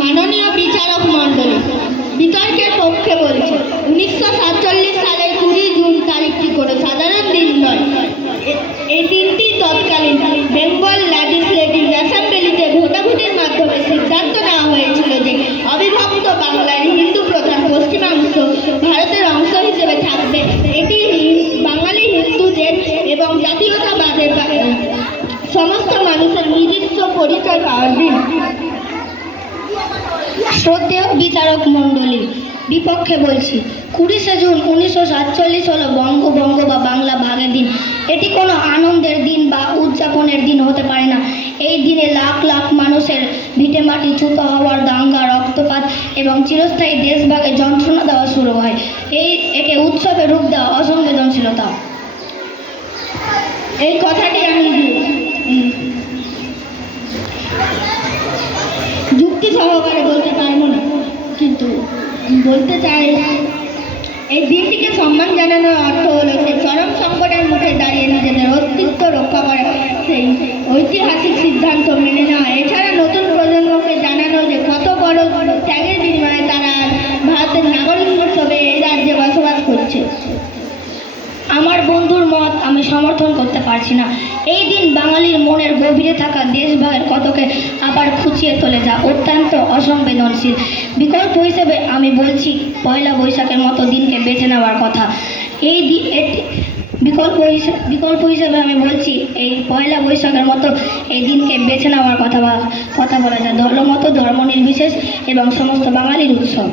মাননীয় বিচারক মণ্ডলী, বিতর্কের পক্ষে বলছে 1947 সালের 20 জুন তারিখটি কোনো সাধারণ দিন নয়। এই দিনটি তৎকালীন বেঙ্গল লেজিসলেটিভ অ্যাসেম্বলিতে ভোটাভুটির মাধ্যমে সিদ্ধান্ত নেওয়া হয়েছিল যে অবিভক্ত বাংলার হিন্দু প্রধান পশ্চিমাংশ ভারতের অংশ হিসেবে থাকবে। এটি বাঙালি হিন্দুদের এবং জাতীয়তাবাদের সমস্ত মানুষের নিজস্ব পরিচয় পাওয়ার দিন। শ্রদ্ধেয় বিচারক মণ্ডলী, বিপক্ষে বলছি 20শে জুন 1947 হলো বঙ্গভঙ্গ বা বাংলা ভাগের দিন। এটি কোনো আনন্দের দিন বা উদযাপনের দিন হতে পারে না। এই দিনে লাখ লাখ মানুষের ভিটেমাটি চ্যুত হওয়ার, দাঙ্গা, রক্তপাত এবং চিরস্থায়ী দেশভাগে যন্ত্রণা দেওয়া শুরু হয়। একে উৎসবে রূপ দেওয়া অসংবেদনশীলতা। এই কথাটি আমি যুক্তি সহকারে বলতে পারবো না, কিন্তু বলতে চাই এই দিনটিকে সম্মান জানানোর অর্থ হলো সেই চরম সংকটের মুখে দাঁড়িয়ে নিজেদের অস্তিত্ব রক্ষা করা, সেই ঐতিহাসিক সিদ্ধান্ত মেনে নেওয়া। এছাড়া নতুন প্রজন্মকে জানানো যে কত বড় ত্যাগের বিনিময়ে তারা ভারতের নাগরিক হিসেবে এই রাজ্যে বসবাস করছে। আমার বন্ধুর মত আমি সমর্থন করতে পারছি না। এই দিন বাঙালির মনের গভীরে থাকা দেশভাগের ক্ষতকে আবার খুঁচিয়ে তোলে, যা অত্যন্ত অসংবেদনশীল। বিকল্প হিসেবে আমি বলছি পয়লা বৈশাখের মতো দিনকে বেছে নেওয়ার কথা। বিকল্প হিসেবে আমি বলছি এই পয়লা বৈশাখের মতো এই দিনকে বেছে নেওয়ার কথা বলা যায়। ধর্মমত, ধর্ম নির্বিশেষ এবং সমস্ত বাঙালির উৎসব।